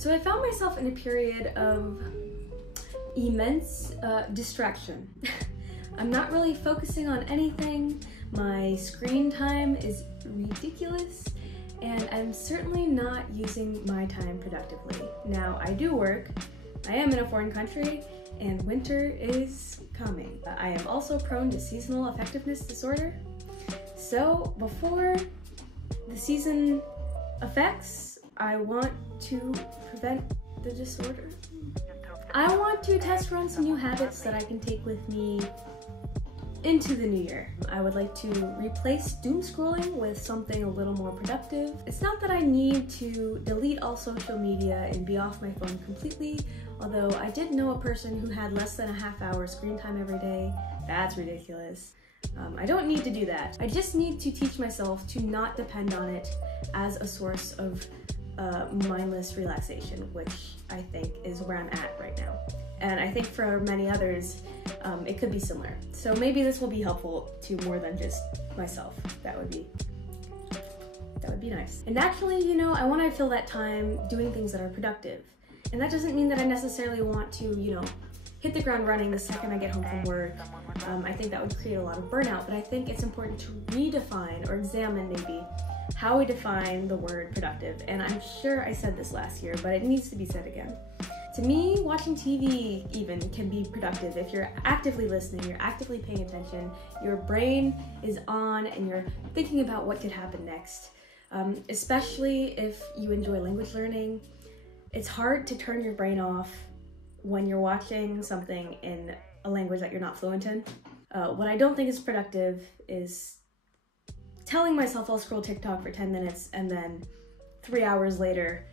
So I found myself in a period of immense distraction. I'm not really focusing on anything, my screen time is ridiculous, and I'm certainly not using my time productively. Now, I do work, I am in a foreign country, and winter is coming. I am also prone to seasonal affectiveness disorder. So before the season affects, I want to prevent the disorder. I want to test run some new habits that I can take with me into the new year. I would like to replace doom scrolling with something a little more productive. It's not that I need to delete all social media and be off my phone completely, although I did know a person who had less than a half-hour screen time every day. That's ridiculous. I don't need to do that. I just need to teach myself to not depend on it as a source of mindless relaxation, which I think is where I'm at right now. And I think for many others, it could be similar. So maybe this will be helpful to more than just myself. That would be nice. And naturally, you know, I want to fill that time doing things that are productive. And that doesn't mean that I necessarily want to, you know, hit the ground running the second I get home from work. I think that would create a lot of burnout, but I think it's important to redefine or examine maybe how we define the word productive. And I'm sure I said this last year, but it needs to be said again. To me, watching TV even can be productive if you're actively listening, you're actively paying attention, your brain is on and you're thinking about what could happen next. Especially if you enjoy language learning, it's hard to turn your brain off when you're watching something in a language that you're not fluent in. What I don't think is productive is telling myself I'll scroll TikTok for 10 minutes and then 3 hours later,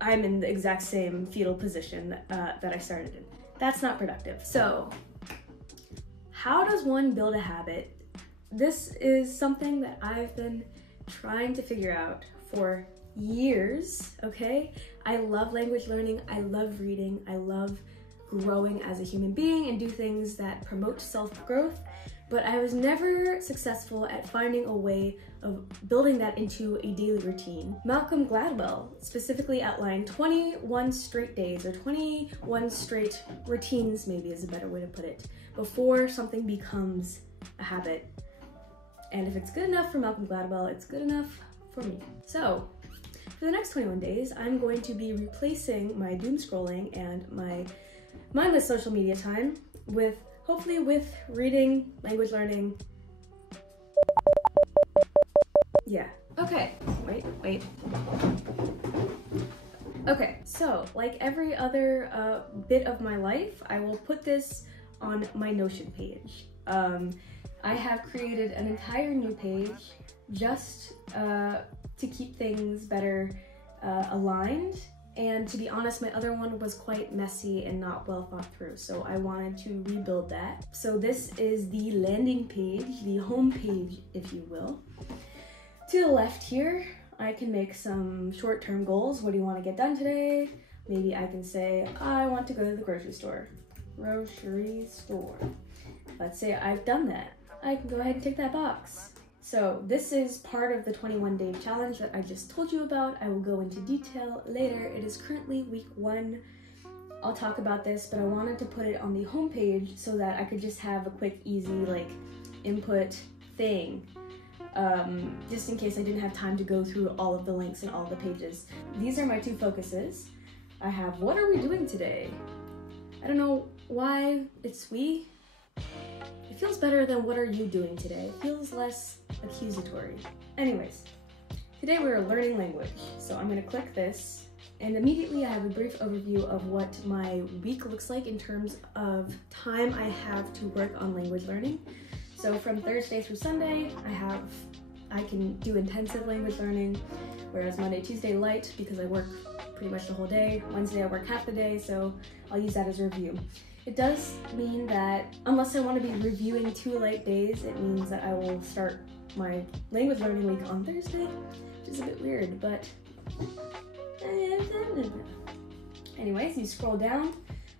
I'm in the exact same fetal position that I started in. That's not productive. So, how does one build a habit? This is something that I've been trying to figure out for years, okay? I love language learning, I love reading, I love growing as a human being and do things that promote self-growth, but I was never successful at finding a way of building that into a daily routine. Malcolm Gladwell specifically outlined 21 straight days, or 21 straight routines maybe is a better way to put it, before something becomes a habit. And if it's good enough for Malcolm Gladwell, it's good enough for me. So, for the next 21 days, I'm going to be replacing my doom scrolling and my mindless social media time with, hopefully with reading, language learning. Yeah. Okay, wait. Okay, so like every other bit of my life, I will put this on my Notion page. I have created an entire new page just to keep things better aligned. And to be honest, my other one was quite messy and not well thought through, so I wanted to rebuild that. So this is the landing page, the home page, if you will. To the left here, I can make some short-term goals. What do you want to get done today? Maybe I can say, I want to go to the grocery store. Let's say I've done that. I can go ahead and tick that box. So this is part of the 21-day challenge that I just told you about. I will go into detail later. It is currently week 1. I'll talk about this, but I wanted to put it on the home page so that I could just have a quick, easy, like, input thing. Just in case I didn't have time to go through all of the links and all the pages. These are my 2 focuses. I have, what are we doing today? I don't know why it's we. It feels better than what are you doing today? It feels less accusatory. Anyways, today we're learning language. So I'm gonna click this and immediately I have a brief overview of what my week looks like in terms of time I have to work on language learning. So from Thursday through Sunday, I can do intensive language learning, whereas Monday, Tuesday light because I work pretty much the whole day. Wednesday I work half the day, so I'll use that as a review. It does mean that unless I want to be reviewing 2 light days, it means that I will start my language learning week on Thursday, which is a bit weird, but anyways, you scroll down.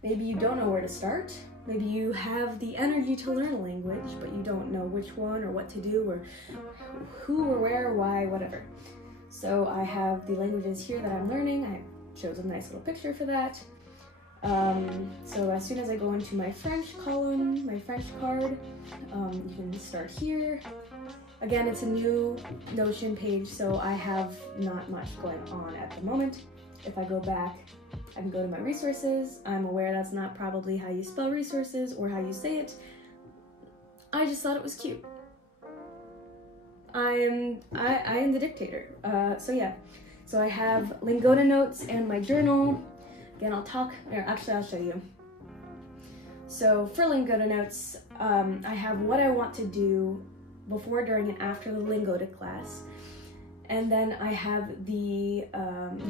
Maybe you don't know where to start. Maybe you have the energy to learn a language, but you don't know which one or what to do or who or where or why, whatever. So I have the languages here that I'm learning. I shows a nice little picture for that. So as soon as I go into my French column, my French card, you can start here. Again, it's a new Notion page, so I have not much going on at the moment. If I go back, I can go to my resources. I'm aware that's not probably how you spell resources or how you say it. I just thought it was cute. I am the dictator. So yeah, so I have Lingoda notes and my journal. Again, I'll show you. So for Lingoda notes, I have what I want to do before, during, and after the Lingoda class. And then I have the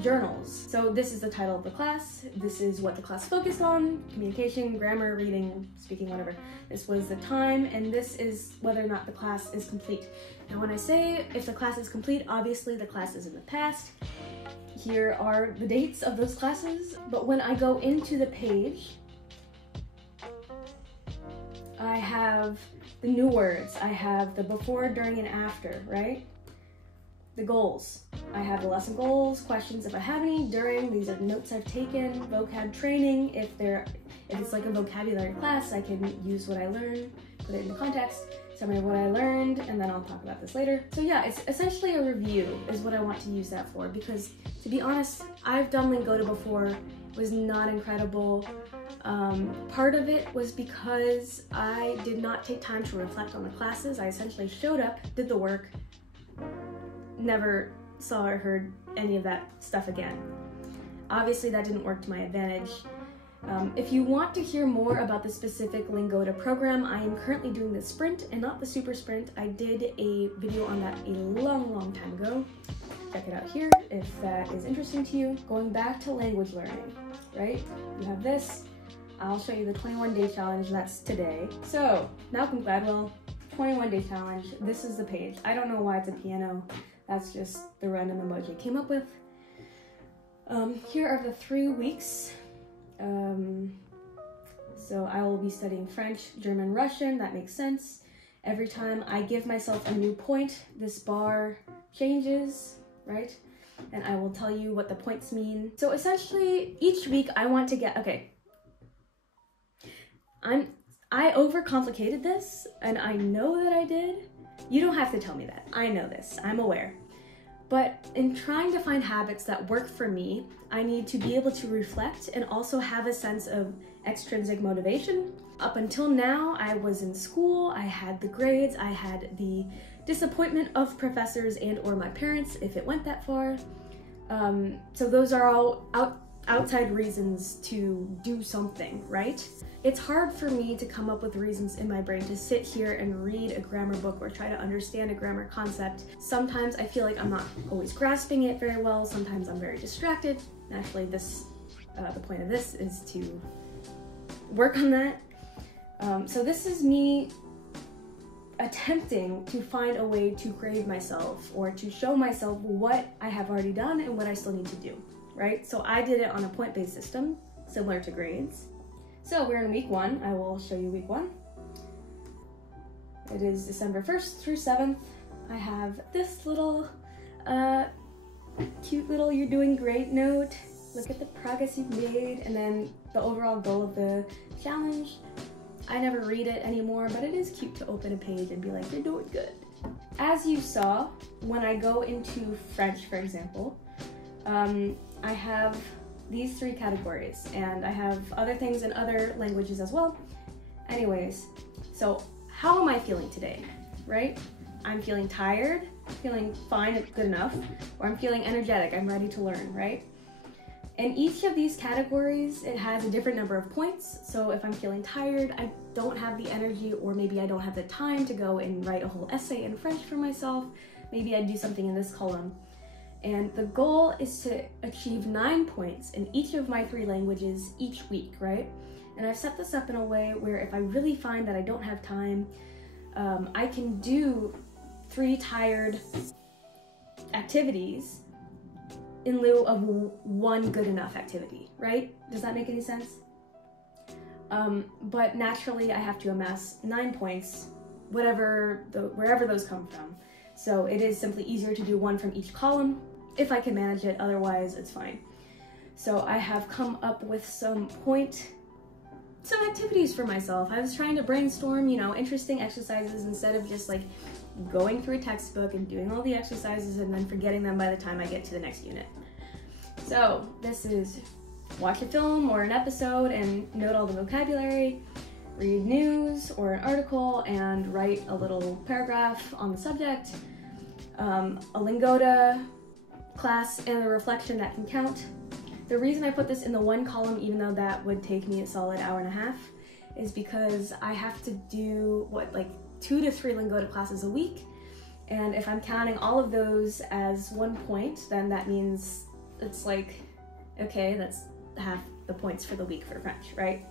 journals. So this is the title of the class. This is what the class focused on: communication, grammar, reading, speaking, whatever. This was the time, and this is whether or not the class is complete. Now when I say if the class is complete, obviously the class is in the past. Here are the dates of those classes, but when I go into the page, I have the new words. I have the before, during, and after, right? The goals. I have the lesson goals, questions if I have any, during, these are notes I've taken, vocab training, if it's like a vocabulary class, I can use what I learned, put it into context, summary of what I learned, and then I'll talk about this later. So yeah, it's essentially a review is what I want to use that for, because to be honest, I've done Lingoda before, it was not incredible. Part of it was because I did not take time to reflect on the classes. I essentially showed up, did the work, never saw or heard any of that stuff again. Obviously that didn't work to my advantage. If you want to hear more about the specific Lingoda program, I am currently doing the sprint and not the super sprint. I did a video on that a long time ago. Check it out here if that is interesting to you. Going back to language learning, right? You have this. I'll show you the 21-day challenge, that's today. So, Malcolm Gladwell, 21-day challenge. This is the page. I don't know why it's a piano. That's just the random emoji I came up with. Here are the 3 weeks. So I will be studying French, German, Russian. That makes sense. Every time I give myself a new point, this bar changes, right? And I will tell you what the points mean. So essentially, each week I want to get, okay. I overcomplicated this, and I know that I did. You don't have to tell me that. I know this. I'm aware. But in trying to find habits that work for me, I need to be able to reflect and also have a sense of extrinsic motivation. Up until now, I was in school, I had the grades, I had the disappointment of professors and or my parents if it went that far. So those are all outside reasons to do something, right? It's hard for me to come up with reasons in my brain to sit here and read a grammar book or try to understand a grammar concept. Sometimes I feel like I'm not always grasping it very well, sometimes I'm very distracted. Naturally, the point of this is to work on that. So this is me attempting to find a way to grade myself or to show myself what I have already done and what I still need to do, right? So I did it on a point-based system, similar to grades. So we're in week 1. I will show you week 1. It is December 1st through 7th. I have this little cute little "you're doing great" note. Look at the progress you've made, and then the overall goal of the challenge. I never read it anymore, but it is cute to open a page and be like, you're doing good. As you saw, when I go into French, for example, I have these 3 categories, and I have other things in other languages as well. Anyways, so how am I feeling today, right? I'm feeling tired, feeling fine, good enough, or I'm feeling energetic, I'm ready to learn, right? In each of these categories, it has a different number of points. So if I'm feeling tired, I don't have the energy, or maybe I don't have the time to go and write a whole essay in French for myself. Maybe I'd do something in this column. And the goal is to achieve 9 points in each of my 3 languages each week, right? And I've set this up in a way where if I really find that I don't have time, I can do 3 tired activities in lieu of 1 good enough activity, right? Does that make any sense? But naturally I have to amass 9 points, wherever those come from. So it is simply easier to do 1 from each column, if I can manage it, otherwise it's fine. So I have come up with some activities for myself. I was trying to brainstorm, interesting exercises instead of just like going through a textbook and doing all the exercises and then forgetting them by the time I get to the next unit. So this is watch a film or an episode and note all the vocabulary, read news or an article and write a little paragraph on the subject, a Lingota class and a reflection that can count. The reason I put this in the one column, even though that would take me a solid hour and a half, is because I have to do, like 2 to 3 Lingota classes a week. And if I'm counting all of those as 1 point, then that means it's like, okay, that's half the points for the week for French, right?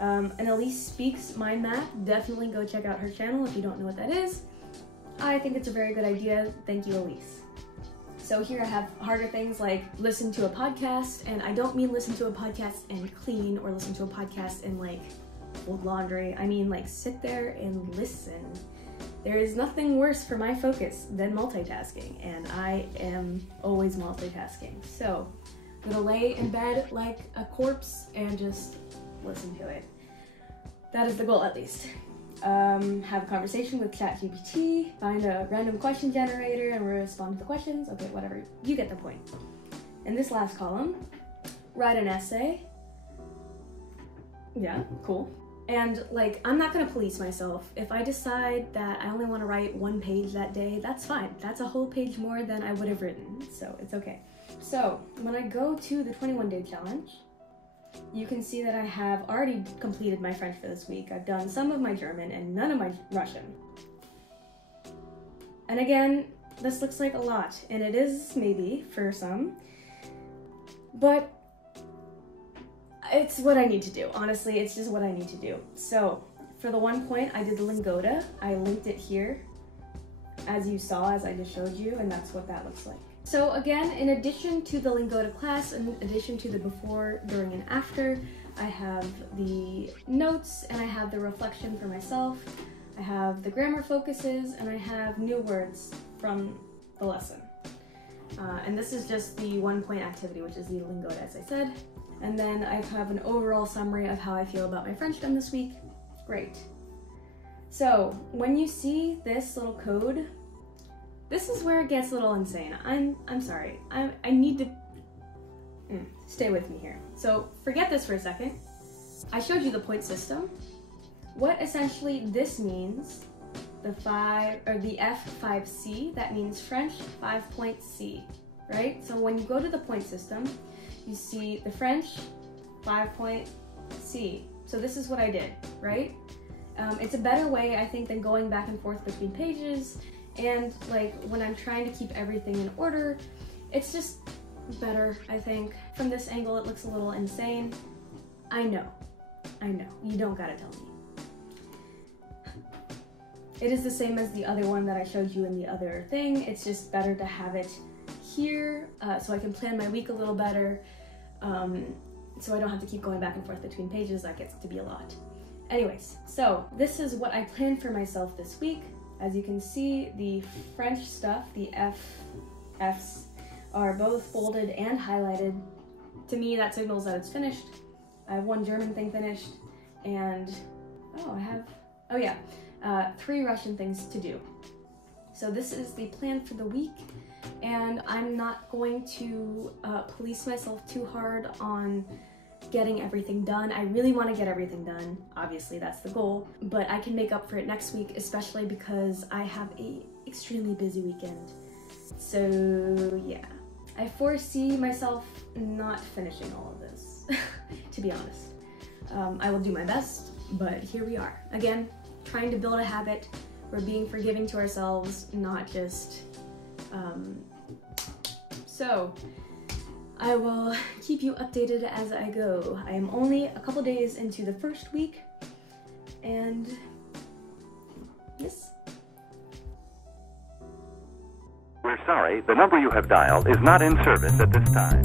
And Elise Speaks Mind Map, definitely go check out her channel if you don't know what that is. I think it's a very good idea. Thank you, Elise. So here I have harder things like listen to a podcast, and I don't mean listen to a podcast and clean or listen to a podcast and like fold laundry. I mean like sit there and listen. There is nothing worse for my focus than multitasking, and I am always multitasking. So I'm gonna lay in bed like a corpse and just listen to it. That is the goal, at least. Have a conversation with ChatGPT, find a random question generator and respond to the questions. Okay, whatever, you get the point. In this last column, write an essay. Yeah, cool. And like, I'm not gonna police myself. If I decide that I only wanna write 1 page that day, that's fine. That's a whole page more than I would have written, so it's okay. So when I go to the 21-day challenge, you can see that I have already completed my French for this week. I've done some of my German and none of my Russian. And again, this looks like a lot, and it is maybe for some, but it's what I need to do. Honestly, it's just what I need to do. So for the 1 point, I did the Lingota. I linked it here, as you saw, as I just showed you, and that's what that looks like. So again, in addition to the Lingota class, in addition to the before, during, and after, I have the notes and I have the reflection for myself. I have the grammar focuses and I have new words from the lesson. And this is just the 1 point activity, which is the Lingota, as I said. And then I have an overall summary of how I feel about my French done this week. Great. So when you see this little code, this is where it gets a little insane. I'm sorry. I need to stay with me here. So forget this for a second. I showed you the point system. What essentially this means, the F5C, that means French 5-point C, right? So when you go to the point system, you see the French 5-point C. So this is what I did, right? It's a better way, I think, than going back and forth between pages. And like when I'm trying to keep everything in order, it's just better, I think. From this angle, it looks a little insane. I know, you don't gotta tell me. It is the same as the other one that I showed you in the other thing. It's just better to have it here so I can plan my week a little better, so I don't have to keep going back and forth between pages. That gets to be a lot. Anyways, so this is what I planned for myself this week. As you can see, the French stuff, the Fs, are both folded and highlighted. To me, that signals that it's finished. I have 1 German thing finished, and I have 3 Russian things to do. So this is the plan for the week, and I'm not going to police myself too hard on getting everything done. I really want to get everything done. Obviously, that's the goal, but I can make up for it next week, especially because I have a extremely busy weekend. So yeah, I foresee myself not finishing all of this, to be honest. I will do my best, but here we are. Again, trying to build a habit. We're being forgiving to ourselves, not just, so I will keep you updated as I go. I am only a couple days into the first week, and yes. We're sorry, the number you have dialed is not in service at this time.